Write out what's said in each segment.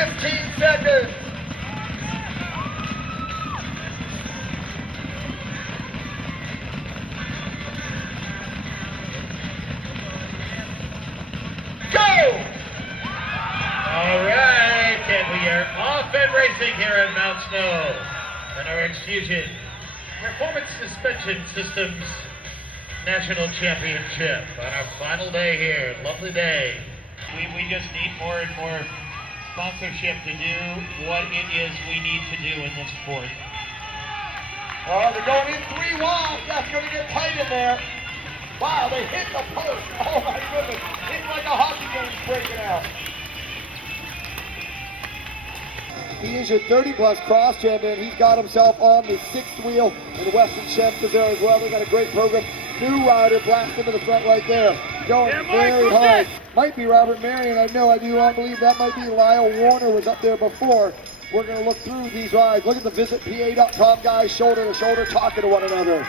15 seconds. Go! All right, and we are off and racing here at Mt.Snow and our Exfusion Performance Suspension Systems National Championship on our final day here. Lovely day. We just need more and more sponsorship to do what it is we need to do in this sport. Oh, they're going in 3 wide. That's going to get tight in there. Wow, they hit the post. Oh my goodness. It's like a hockey game breaking out. He is your 30-plus cross champion. He's got himself on the 6th wheel, and Weston Shemp is there as well. They got a great program. New rider blasting to the front right there. Going very hard. Might be Robert Marion. I do not believe that might be Lyle Warner was up there before. We're going to look through these rides. Look at the visitpa.com guys shoulder to shoulder talking to one another.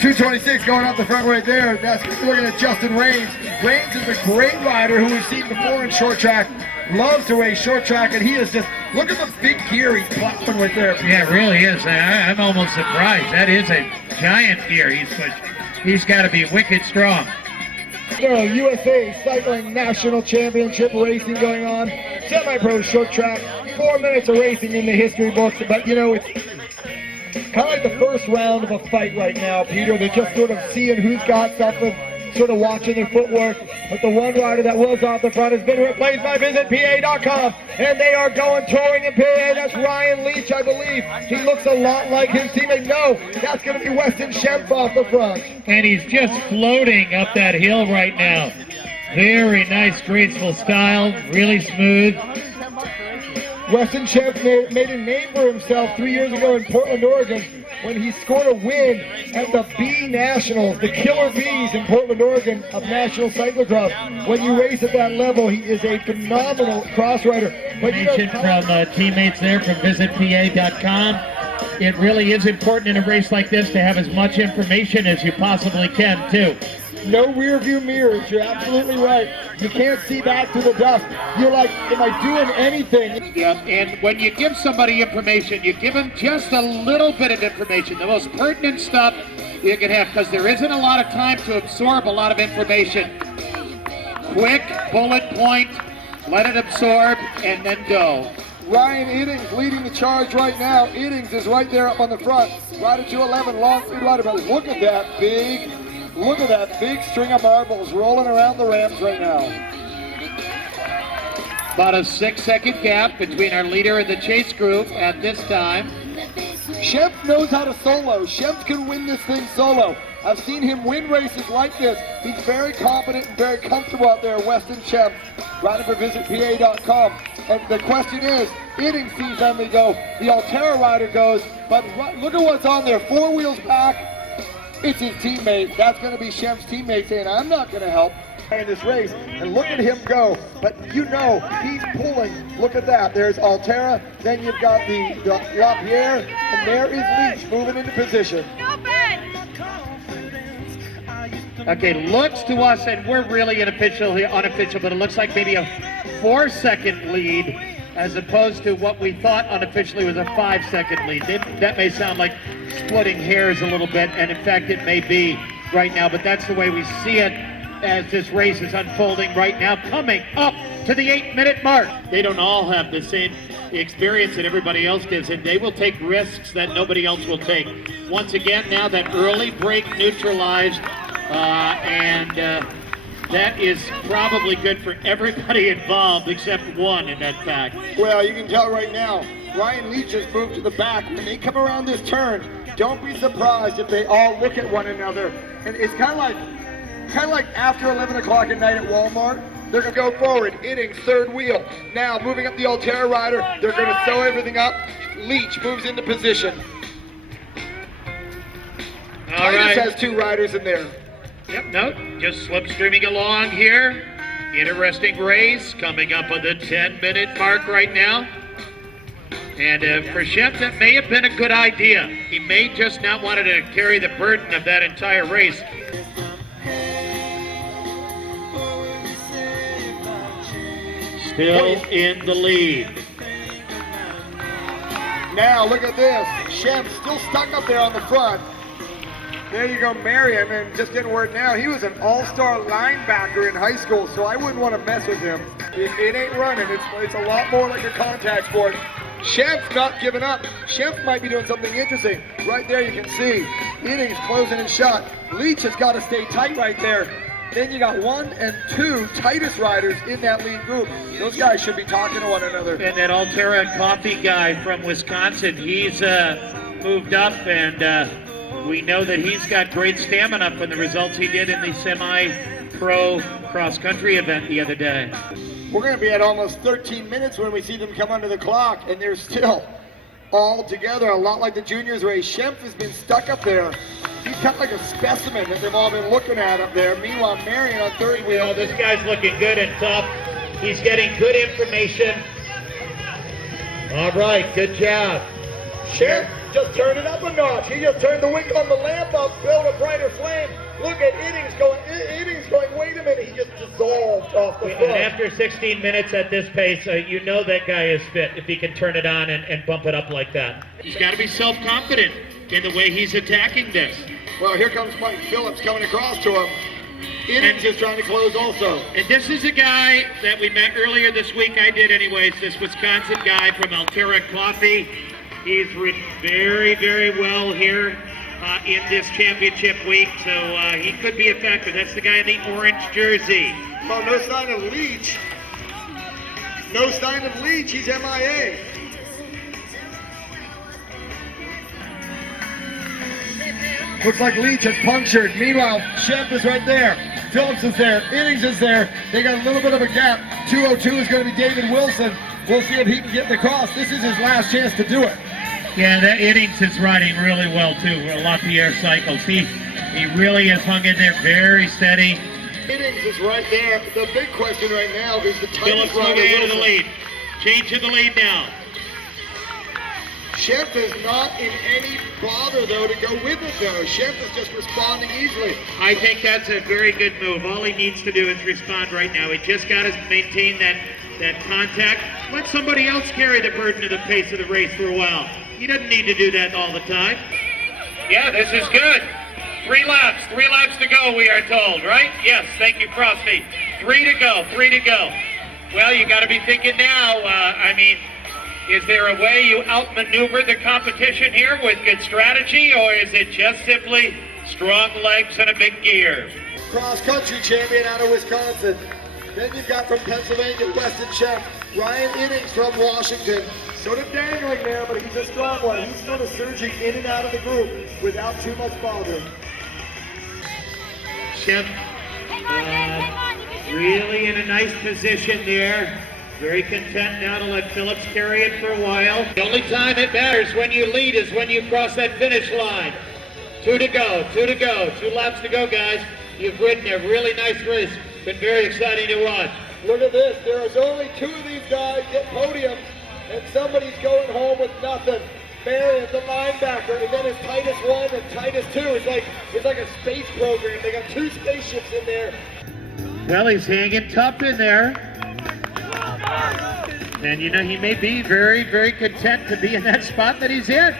226 going up the front right there. That's looking at Justin Raines. Raines is a great rider who we've seen before in short track. Loves to race short track, and he is just, look at the big gear he's plopping with there. Yeah, it really is. I'm almost surprised. That is a giant gear he's pushing. He's got to be wicked strong. USA Cycling National Championship racing going on. Semi-pro short track. 4 minutes of racing in the history books, but you know, it's kind of like the first round of a fight right now, Peter. They're just sort of seeing who's got something, sort of watching their footwork. But the one rider that was off the front has been replaced by visitpa.com, and they are going touring in PA. That's Ryan Leach, I believe. He looks a lot like his teammate. No, that's going to be Weston Shemp off the front. And he's just floating up that hill right now. Very nice, graceful style, really smooth. Weston Shemp made a name for himself 3 years ago in Portland, Oregon, when he scored a win at the B Nationals, the Killer Bees in Portland, Oregon of National Cyclocross. When you race at that level, he is a phenomenal cross rider. But you know, from teammates there from visitpa.com. It really is important in a race like this to have as much information as you possibly can, too. No rear view mirrors, you're absolutely right. You can't see back through the dust. You're like, am I doing anything? Yeah, and when you give somebody information, you give them just a little bit of information, the most pertinent stuff you can have, because there isn't a lot of time to absorb a lot of information. Quick, bullet point, let it absorb, and then go. Ryan Iddings leading the charge right now. Iddings is right there up on the front. Rider 211, long speed rider, but look at that big string of marbles rolling around the ramps right now. About a 6-second gap between our leader and the chase group at this time. Shemp knows how to solo. Shemp can win this thing solo. I've seen him win races like this. He's very confident and very comfortable out there, Weston Shemp, riding for visitpa.com. And the question is, Iddings sees them, they go, the Altera rider goes, but look at what's on there, 4 wheels back. It's his teammate. That's going to be Shemp's teammate saying, I'm not going to help in this race. And look at him go. But you know, he's pulling. Look at that. There's Altera. Then you've got the LaPierre. And there is Leach moving into position. Okay, looks to us, and we're really unofficial, but it looks like maybe a 4-second lead as opposed to what we thought unofficially was a 5-second lead. That may sound like splitting hairs a little bit, and in fact it may be right now, but that's the way we see it as this race is unfolding right now, coming up to the 8-minute mark. They don't all have the same experience that everybody else does, and they will take risks that nobody else will take. Once again, now that early brake neutralized, that is probably good for everybody involved except one in that fact. Well, you can tell right now, Ryan Leach has moved to the back. When they come around this turn, don't be surprised if they all look at one another. And it's kind of like after 11 o'clock at night at Walmart. They're going to go forward. Iddings, 3rd wheel. Now moving up the Altera rider. They're going to sew everything up. Leach moves into position. All right. Titus has 2 riders in there. Yep, no, just slipstreaming along here. Interesting race coming up on the 10-minute mark right now. And for Shemp, that may have been a good idea. He may just not wanted to carry the burden of that entire race. Still in the lead. Now look at this. Shemp still stuck up there on the front. There you go, Marion, and just getting word now, he was an all-star linebacker in high school, so I wouldn't want to mess with him. It ain't running. It's a lot more like a contact sport. Shemp's not giving up. Shemp might be doing something interesting. Right there you can see Innings closing his shot. Leach has got to stay tight right there. Then you got 1 and 2 tightest riders in that lead group. Those guys should be talking to one another. And that Alterra Coffee guy from Wisconsin, he's moved up, and we know that he's got great stamina from the results he did in the semi-pro cross-country event the other day. We're going to be at almost 13 minutes when we see them come under the clock, and they're still all together, a lot like the juniors race. Shemp has been stuck up there. He's kind of like a specimen that they've all been looking at up there. Meanwhile, Marion on third wheel. Well, this guy's looking good and tough. He's getting good information. All right, good job. Shemp just turned it up a notch. He just turned the wick on the lamp up, built a brighter flame. Look at Innings going, wait a minute, he just dissolved off the front. And after 16 minutes at this pace, you know that guy is fit if he can turn it on and bump it up like that. He's got to be self-confident in the way he's attacking this. Well, here comes Mike Phillips coming across to him. Innings is trying to close also. And this is a guy that we met earlier this week, I did anyways, this Wisconsin guy from Alterra Coffee. He's ridden very, very well here in this championship week, so he could be a factor. That's the guy in the orange jersey. Oh, no sign of Leach. No sign of Leach, he's MIA. Looks like Leach has punctured. Meanwhile, Shemp is right there. Phillips is there. Innings is there. They got a little bit of a gap. 202 is going to be David Wilson. We'll see if he can get the cross. This is his last chance to do it. Yeah, that Innings is riding really well too. A lot of the air cycles. He really has hung in there very steady. Innings is right there. The big question right now is the tightest Phillips rider. moving into the lead. Change to the lead now. Shemp is not in any bother, though, to go with it, though. Shemp is just responding easily. I think that's a very good move. All he needs to do is respond right now. He just got to maintain that contact. Let somebody else carry the burden of the pace of the race for a while. He doesn't need to do that all the time. Yeah, this is good. 3 laps to go, we are told, right? Yes, thank you, Frosty. 3 to go. Well, you got to be thinking now, is there a way you outmaneuver the competition here with good strategy, or is it just simply strong legs and a big gear? Cross-country champion out of Wisconsin. Then you've got from Pennsylvania, Weston Shemp. Ryan Innings from Washington. Sort of dangling there, but he's a strong one. He's sort of surging in and out of the group without too much bother. Shemp really in a nice position there. Very content now to let Phillips carry it for a while. The only time it matters when you lead is when you cross that finish line. 2 to go. 2 laps to go, guys. You've ridden a really nice race. Been very exciting to watch. Look at this. There is only 2 of these guys get podium, and somebody's going home with nothing. Marion, the linebacker, and then his tightest 1 and tightest 2. It's like a space program. They got 2 spaceships in there. Well, he's hanging tough in there. And you know, he may be very, very content to be in that spot that he's in.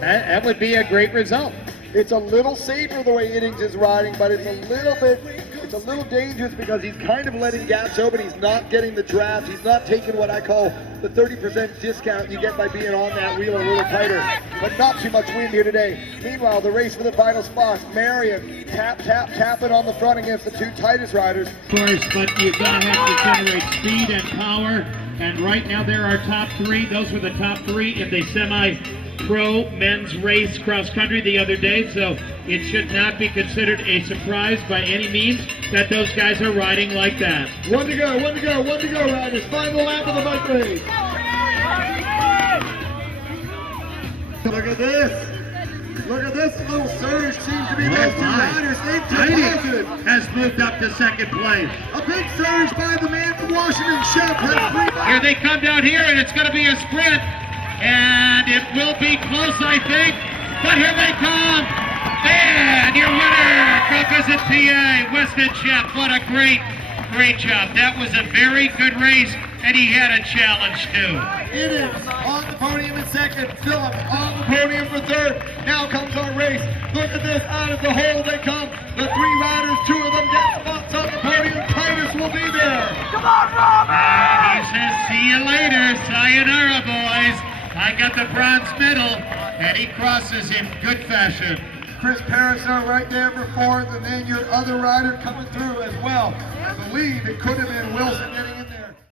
That would be a great result. It's a little safer the way Innings is riding, but it's a little dangerous because he's kind of letting gaps open. He's not getting the draft. He's not taking what I call the 30% discount you get by being on that wheel a little tighter. But not too much wind here today. Meanwhile, the race for the final spots. Marion tapping on the front against the 2 tightest riders. Of course, but you've got to have to generate speed and power. And right now there are top 3. Those were the top 3 in the semi-pro men's race cross country the other day. So it should not be considered a surprise by any means that those guys are riding like that. 1 to go, riders. Final lap of the bike race. Look at this. Little surge seems to be those 2 riders. They've deposited. Has moved up to second place. A big surge by the man from Washington, Shemp. Here they come down here, and it's going to be a sprint. And it will be close, I think. But here they come. And your winner from Visit PA, Weston Shemp. What a great job. That was a very good race. And he had a challenge too. It is on the podium in second. Phillips on the podium for third. Now comes our race. Look at this. Out of the hole they come. The three riders, two of them get spots on the podium. Titus will be there. Come on, Rob! And he says, see you later. Sayonara, boys. I got the bronze medal. And he crosses in good fashion. Chris Parasar right there for fourth, and then your other rider coming through as well. I believe it could have been Wilson getting